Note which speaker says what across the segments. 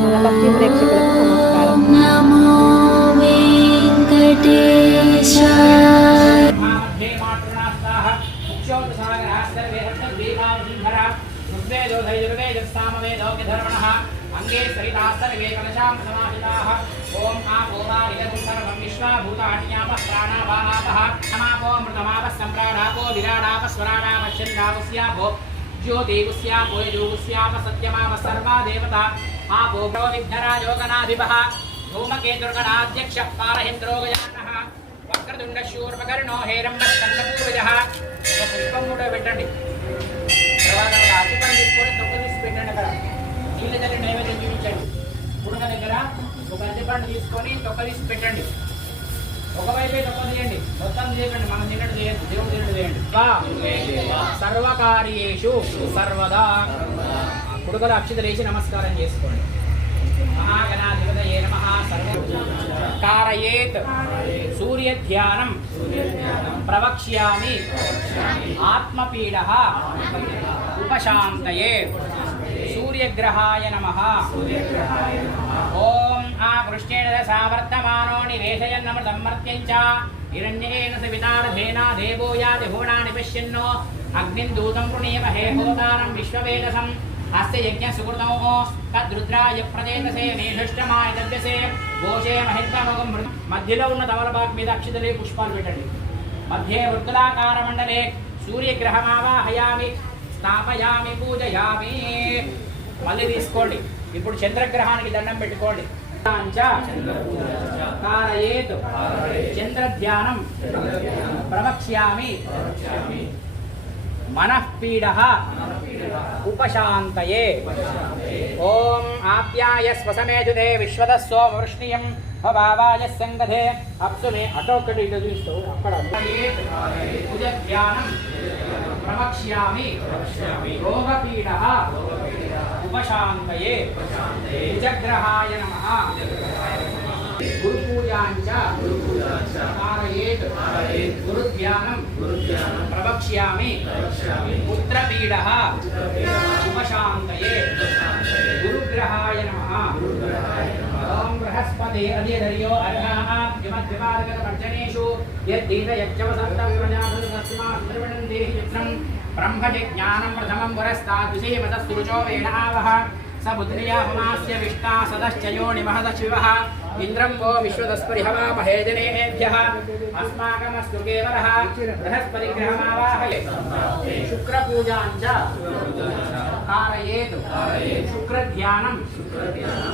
Speaker 1: नमः वन्दे ప్రేక్షకులకి నమస్కారం ఓం కేడే శావతే మాత్రనా సహ శుక్సోద సాగరాస్తవే హత్త దీవాజీ ధరా గుతే జోథై జగమే జస్తామవే ద్యోగ ధర్మణః అంగే శరితాస నివేకలశాం సమావితాః ఓం ఆ పోమా నిత సర్వమిష్వా భూతాణ్యా మ్రాణావాహాతః క్షమా పోమృతమావ సంప్రాడాకో విరాడాప స్వరాడావ శంధావస్య బో జోదేవస్య పోయ జోగస్య సత్యమావ సర్వా దేవతా మా భూభ్రో విఘ్నరాజోగనాధిపः ధూమకేతుర్గణాధ్యక్షः పాలహేంద్రోగజానः వక్రతుండ శూర్పకర్ణో హేరంబస్కందపూర్వజः ఒక పుష్పం కూడా పెట్టండి తర్వాత తీసుకొని తొక్క తీసి పెట్టండి అక్కడ నీళ్ళ దగ్గర నైవేద్యం చూపించండి గుడక దగ్గర ఒక అతిపండు తీసుకొని తొక్క తీసి పెట్టండి ఒకవైపే తొక్క తీయండి మొత్తం చేయకండి మనం తినడం చేయదు దేవుడు తినడం చేయండి సర్వకార్యేషు సర్వదా పుడుకలు లేచి నమస్కారం చేసుకోండి మహాగణాధిపతయే కారయేత్ సూర్య ధ్యానం ప్రవక్ష్యామి ఆత్మపీడ ఉపశాంతయే సూర్యగ్రహాయ నమ ఓం ఆ కృష్ణేణ సావర్తమానో నివేశయన్నమృతమర్త్యం చ హిరణ్యేన సవితారథేనా దేవో యాతి హోణాని పశ్యన్నో అగ్నిం దూతం వృణీయమహే హోతారం విశ్వవేదసం మధ్యలో ఉన్న తమలపాకు మీద అక్షితలే పుష్పాలు పెట్టండి మధ్య వృత్తులాకార మండలే సూర్యగ్రహమావాహయామి స్థాపయామి పూజయామి మళ్ళీ తీసుకోండి ఇప్పుడు చంద్రగ్రహానికి దండం పెట్టుకోండి కారయేత్ చంద్ర ధ్యానం ప్రవక్ష్యామి మనఃపీడ ఉపశాంతయే ఓం ఆప్యాయ స్వసమేధుదే విశ్వద సోమృష్ణియం భావాయ సంగధే అప్సు మే అటోకటి చూస్తూ అక్కడ భుజ రోగపీడ ఉపశాంతయే విజగ్రహాయ నమ యోగ్యాంచ कारयेत् गुरुध्यानं प्रवक्ष्यामि पुत्रपीडः उपशान्तये गुरुग्रहाय नमः ॐ बृहस्पते अधिधर्यो अर्हः विमद्विपादगतमर्जनेषु यद्दीतयज्ञवसन्तं प्रजासस्तस्मात् द्रविणं देहि मित्रं ब्रह्मजिज्ञानं प्रथमं पुरस्ताद्विषयमतः सुरुचो वेणावः समुद्रिया हमास्य विष्णा सदश्चयो निमहद शिवः इन्द्रं वो विश्वदस्परिहवामहे जनेभ्यः अस्माकमस्तु केवलः बृहस्पतिग्रहमावाहये शुक्रपूजां च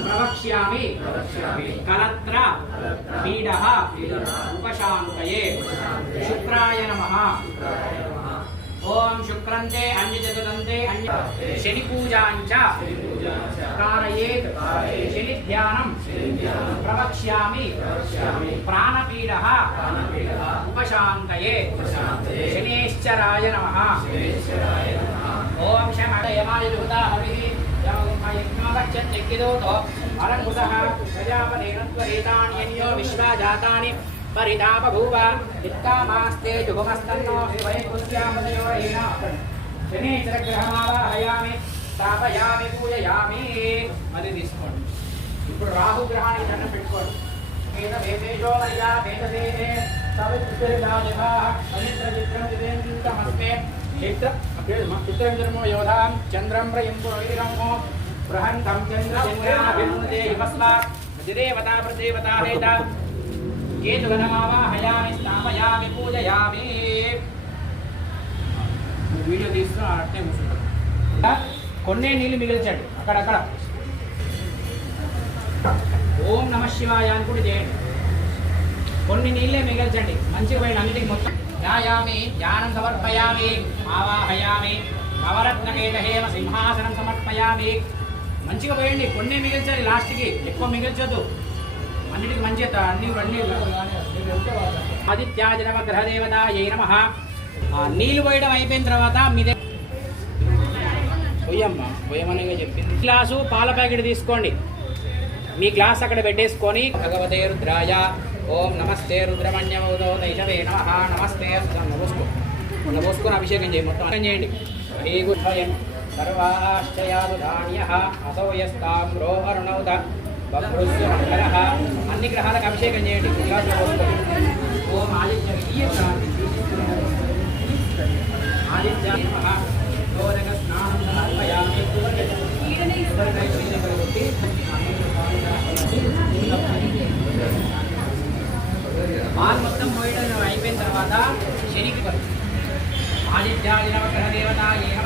Speaker 1: प्रवक्ष्या कलत्र पीडः उपशान्तये शुक्राय नमः ॐ शुक्रन्ते अन्यचतुरन्ते अन्य शनिपूजा कारयेत् शनिध्यानं प्रवक्ष्यामि प्राणपीडः उपशान्तये शनेश्चराय नमः ॐ शमडयमाय दुहृता हविः यज्ञोदक्षत्यक्किदोतो अलङ्कृतः प्रजापनेनत्वरेताण्यन्यो विश्वा जातानि परितापभूव इत्तामास्ते जुगुमस्तन्नो वै कुस्यामदयो येन शनेश्चरग्रहमावाहयामि స్థాపయామి పూజయామి అది తీసుకోండి ఇప్పుడు రాహుగ్రహానికి దండం పెట్టుకోండి మీద వేదేశోమయ్యా వేదదేహే యోధాం చంద్రం ప్రయంపు రవిరమో బృహంతం చంద్రదేవతాదేవతాహేత కేతుగణమావాహయామి స్థాపయామి పూజయామి వీడియో తీసుకుని అట్టే కూర్చుంటాం కొన్నే నీళ్ళు మిగిల్చాడు అక్కడక్కడ ఓం నమ శివాయ అని కూడా చేయండి కొన్ని నీళ్ళే మిగిల్చండి మంచి పోయిన అన్నిటికి మొత్తం ధ్యాయామి ధ్యానం సమర్పయామి ఆవాహయామి నవరత్నకేతహేమ సింహాసనం సమర్పయామి మంచిగా పోయండి కొన్ని మిగిల్చాలి లాస్ట్కి ఎక్కువ మిగిల్చొద్దు అన్నిటికి మంచి అన్ని అన్ని ఆదిత్యాజనమ గ్రహదేవత ఏ నమ నీళ్ళు పోయడం అయిపోయిన తర్వాత మీద అమ్మ భయమనంగా చెప్పింది గ్లాసు పాల ప్యాకెట్ తీసుకోండి మీ గ్లాస్ అక్కడ పెట్టేసుకొని భగవతే రుద్రాయ ఓం నమస్తే రుద్రమణ్యమౌదో నైషవే నమహా నమస్తే నమోసుకో నమోసుకొని అభిషేకం చేయి మొత్తం చేయండి హే గుడ్ సర్వాశ్చయాదు ధాన్య అసోయస్తామ్రో అరుణౌద మంగళ అన్ని గ్రహాలకు అభిషేకం చేయండి గ్లాసులో పోసుకోండి ఓం ఆదిత్య ఆదిత్య మాల్ మొత్తం పోయడం అయిపోయిన తర్వాత శనికి ఆదిత్యాదినవగ్రహ దేవత ఏమ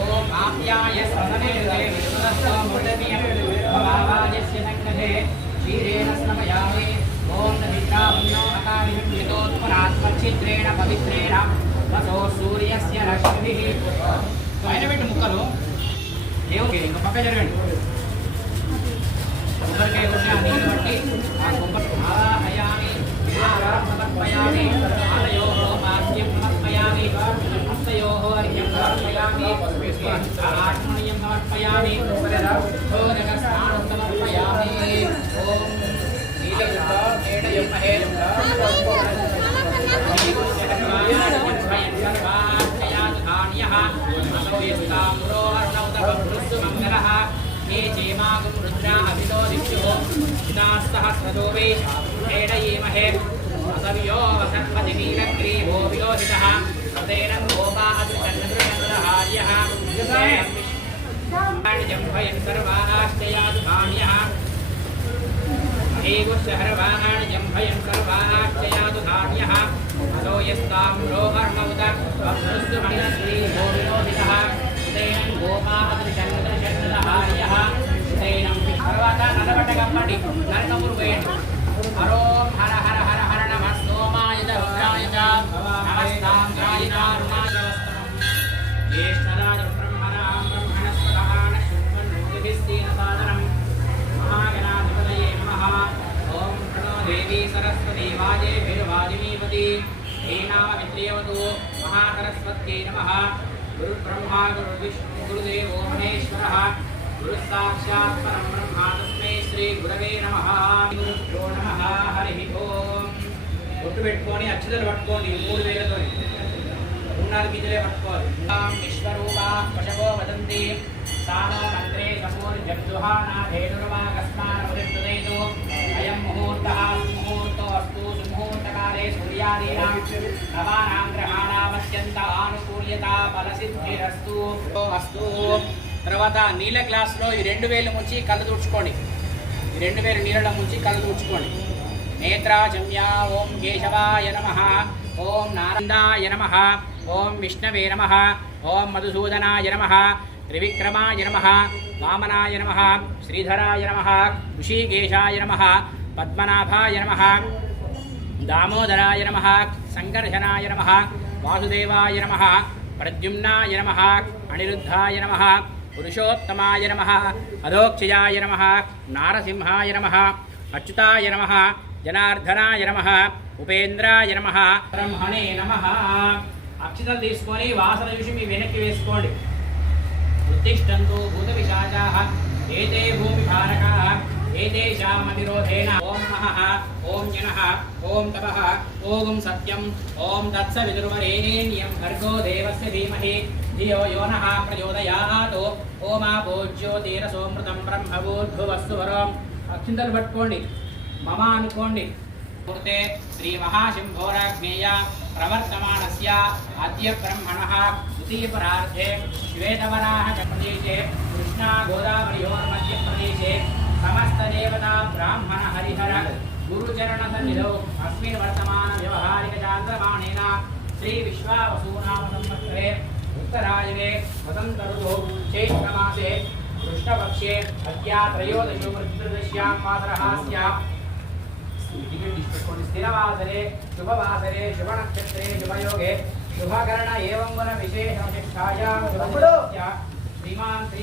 Speaker 1: ఓం ఆప్యాయ స్వసనే విష్ణురస్వమృతమియమావాజస్య నగ్నదే క్షీరేణ స్నమయామి ఓం నిద్రావన్నో అకారిహితోత్మనాత్మఛిద్రేణ పవిత్రేణ వసో సూర్యస్య రశ్మిభిః పైన పెట్టి ముక్కలు ఏమి ఇంకా పక్క జరగండి కొబ్బరికాయ కొట్టిన నీళ్ళు బట్టి ఆ కొబ్బరి ఆదాహయాని పునర్పయామి ఆలయో మార్గ్యం పునర్పయామి హస్తయో అర్ఘ్యం సమర్పయామి ఆత్మనీయం సమర్పయామి సమర్పయామి ఓం నీలయుక్త నేడయుమహే सहस्रतो वै क्रीडयेमहे असवियो वसत्पतिवीरग्रीवो विलोहितः तेन गोपा अदृतन्नृतन्द्रहार्यः जम्भयन् सर्वाश्चयादु भाम्यः हरेगुश्चहरवाहाणि जम्भयन् सर्वाश्चयादु धान्यः अलो यस्तां रोहर्मौद श्रीगोविलोहितः तेन गोपा अदृतन्द्रशन्द्रहार्यः तेन పట్ట కప్పండి నరకములు పోయండి హరో హర హర హర హర నమ సోమాయ రుద్రాయ నమస్తాంగాయ నారుణాయ జ్యేష్ఠరాజ బ్రహ్మణాం బ్రహ్మణస్వరహాన శుభ్రం జ్యోతిభిస్తేన సాదనం మహాగణాధిపతయే నమః ఓం ప్రణో దేవీ సరస్వతి వాజే భీర్వాజినీపతి హేనామవిత్రియవతు మహాసరస్వత్యై నమః గురుర్బ్రహ్మా గురుర్విష్ణు గురుదేవో మహేశ్వరः పెట్టుకొని అక్షతలు పట్టుకోండి మూడు వేలతో మూడున్నర బీజులే పట్టుకోవాలి విశ్వరూపా పశవో వదంతి సానో మంత్రే సమూర్ జగ్దుహానాధేనుర్వాగస్మానముదిష్టుదేతు అయం ముహూర్తః ముహూర్తో అస్తు సుముహూర్తకాలే సూర్యాదీనాం నవానాం గ్రహాణామత్యంత ఆనుకూల్యత ఫలసిద్ధిరస్తు అస్తు తర్వాత నీళ్ళ గ్లాసులో ఈ రెండు వేలు ముంచి కళ్ళు తుడుచుకోండి ఈ రెండు వేలు నీళ్ళలో ముంచి కళ్ళు తుడుచుకోండి నేత్రాజమ్య ఓం కేశవాయ నమ ఓం నారందాయ నమ ఓం విష్ణవే నమ ఓం మధుసూదనాయ నమ త్రివిక్రమాయ నమ వామనాయ నమ శ్రీధరాయ నమ ఋషికేశాయ నమ పద్మనాభాయ నమ దామోదరాయ నమ సంకర్షణాయ నమ వాసుదేవాయ నమ ప్రద్యుమ్నాయ నమ అనిరుద్ధాయ నమ పురుషోత్తమాయ నమ అధోక్షయాయ నమ నారసింహాయ నమ అచ్యుతాయ నమ జనార్దనాయ నమ ఉపేంద్రాయ నమ బ్రహ్మణే నమ అక్షితలు తీసుకొని వాసన చూసి మీ వెనక్కి వేసుకోండి ఉత్తిష్టంతో భూత విశాచా ఏతే భూమి భారకా एतेषामतिरोधेन ॐ नमः ॐ जनः ॐ तपः ॐ सत्यम् ॐ दत्सविदुर्वरेण्यं भर्गो देवस्य धीमहि धियो यो नः प्रचोदयात् ओमापो ज्योतिरसोमृतं ब्रह्मभूर्भुवस्तु वरम् అక్షింతలు పట్టుకోండి మమ అనుకోండి పూర్తే శ్రీ మహాశంభోరాజ్ఞేయ ప్రవర్తమానస్య అద్య బ్రహ్మణ ద్వితీయపరార్థే శ్వేతవరాహ ప్రదేశే కృష్ణా గోదావరి మధ్య ప్రదేశే సమస్తదేవతా బ్రాహ్మణ హరిహర గురుచరణ సన్నిధౌ అస్మిన్ వర్తమాన వ్యవహారిక చాంద్రమాణేన శ్రీ విశ్వావసూనామ సంవత్సరే ఉత్తరాయణే వసంతరులో చైత్రమాసే కృష్ణపక్షే అద్యా త్రయోదశో ప్రతిదశ్యాం వాసరః స్యాం స్థిరవాసరే శుభవాసరే శుభనక్షత్రే శుభయోగే శుభకరణ ఏం గుణ విశేష శిక్షాయా శ్రీమాన్ శ్రీ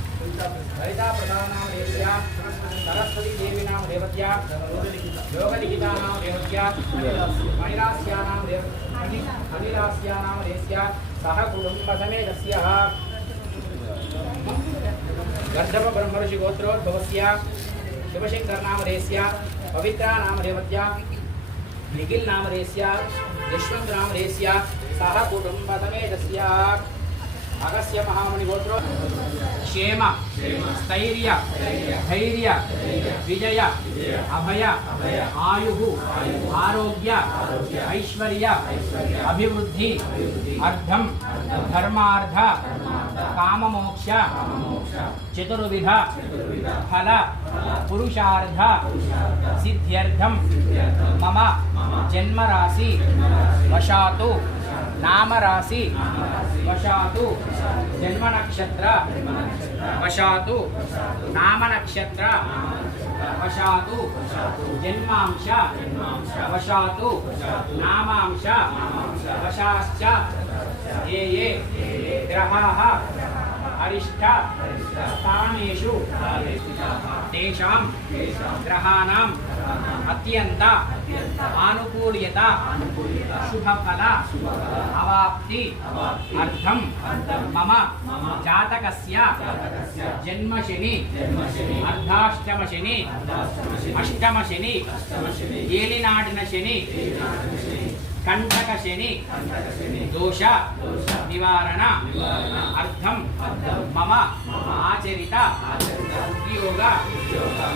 Speaker 1: ललिता प्रधानां देव्या सरस्वती देवीनां देवत्या योगलिखितानां देवत्या मणिरास्यानां देव अनिरास्यानां देस्या सह कुटुम्बसमेतस्यः गर्धपब्रह्मऋषिगोत्रोद्भवस्य शिवशङ्करनामधेयस्य पवित्रानामधेवत्या निखिलनामधेयस्य यशवन्तनामधेयस्य सह कुटुम्बसमेतस्य अगस्य महामुनिगोत्रो क्षेम स्थर्य धैर्य विजय अभय आयु आरोग्य ऐश्वर्य अभिवृद्धि अर्धम धर्मार्थ काम मोक्ष चतुर्विध फल पुषाध सिद्ध्यर्थम मम जन्म वशा నామరాశి వశాతు జన్మ నక్షత్ర వశాతు నామ నక్షత్ర వశాతు జన్మాంశ వశాతు నామాంశ వశాశ్చ ఏ ఏ గ్రహా అరిష్ట స్థానేషు తేషాం గ్రహాణం అత్యంత ఆనుకూల్యత శుభఫల అవాప్తి అర్థం మమ జాతకస్య జన్మశని అర్ధాష్టమ శని అష్టమ ఏలినాటిన శని కంటక శని దోష నివారణ అర్థం మమ ఆచరిత ఉద్యోగ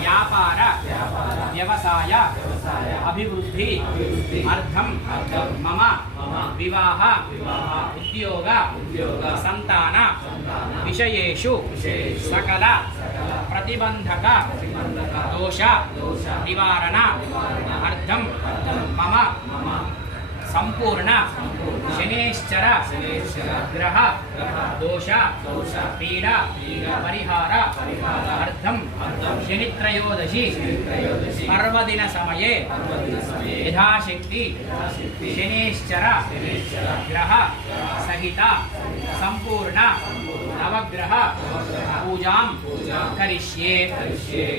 Speaker 1: వ్యాపార వ్యవసాయ అభివృద్ధి అర్థం మమ వివాహ ఉద్యోగ సంతాన విషయూ సకల ప్రతిబంధక దోష నివారణ అర్థం మమ संपूर्ण शनिश्चर ग्रह दोष पीड़ा परिहार अर्धम शनित्रयोदशी पर्वदिन समये शनिश्चर ग्रह सहिता संपूर्ण नवग्रह पूजा करिष्ये